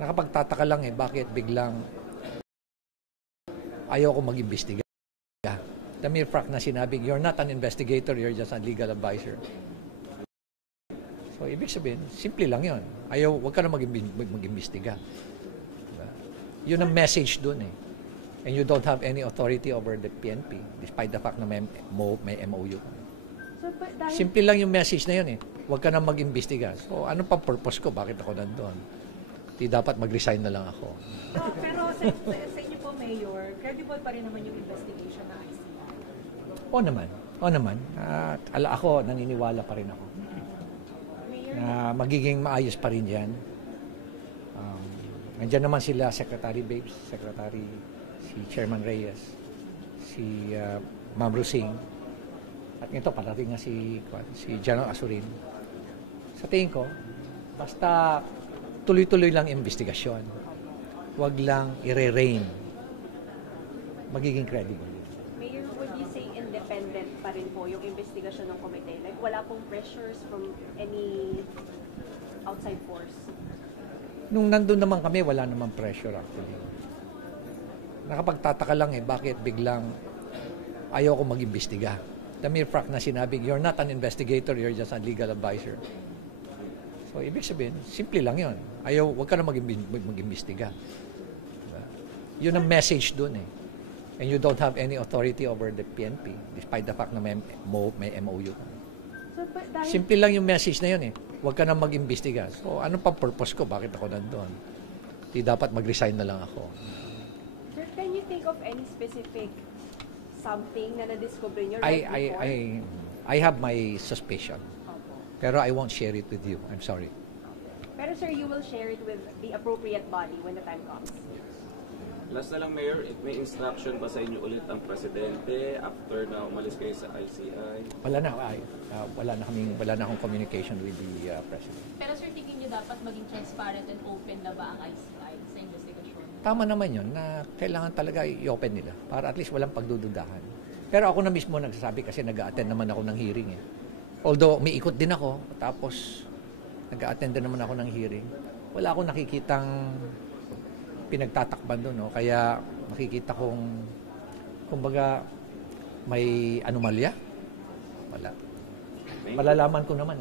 Nakapagtataka lang bakit biglang ayaw ko mag-imbestiga. The mere fact na sinabing, you're not an investigator, you're just a legal advisor. So, ibig sabihin, simple lang yun. Huwag ka na mag-imbestiga. Yun ang message dun And you don't have any authority over the PNP, despite the fact na may MOU. Simple lang yung message na yun Huwag ka na mag-imbestiga. So, ano pa purpose ko? Bakit ako nandun? Di dapat mag-resign na lang ako. Pero sa inyo po, Mayor, credible pa rin naman yung investigation na ICI? Oo naman. Ako, naniniwala pa rin ako. Na magiging maayos pa rin yan. Nandiyan naman sila, Secretary Babes, si Chairman Reyes, si Ma'am Rusing, at ito parating nga si General Asurin. Sa tingin ko, basta tuloy-tuloy lang investigasyon. Huwag lang i-re-rain. Magiging credible. Mayor, would you say independent pa rin po yung investigasyon ng komite? Like, wala pong pressures from any outside force? Nung nandun naman kami, wala naman pressure actually. Nakapagtataka lang bakit biglang ayaw ko mag-imbestiga. The mere fact na sinabing, you're not an investigator, you're just a legal advisor. So, ibig sabihin, simple lang yun. Huwag ka na mag-imbestiga. Yun ang message dun And you don't have any authority over the PNP, despite the fact na may MOU. Simple lang yung message na yun Huwag ka na mag-imbestiga. So, ano pa purpose ko? Bakit ako nandun? Di dapat mag-resign na lang ako. Sir, can you think of any specific something na na-discover nyo I have my suspicion. Pero I won't share it with you. I'm sorry. Pero sir, you will share it with the appropriate body when the time comes. Last na lang, Mayor, may instruction ba sa inyo ulit ang Presidente after na umalis kayo sa ICI? Wala na akong communication with the President. Pero sir, tingin niyo dapat maging transparent and open na ba ang ICI sa investigasyon? Tama naman yun na kailangan talaga i-open nila para at least walang pagdududahan. Pero ako na mismo nagsasabi kasi nag-a-attend naman ako ng hearing Although umiikot din ako, tapos nag-a-attend din naman ako ng hearing. Wala akong nakikitang pinagtatakban doon Kaya makikita kong kumbaga may anomalya. Wala. Malalaman ko naman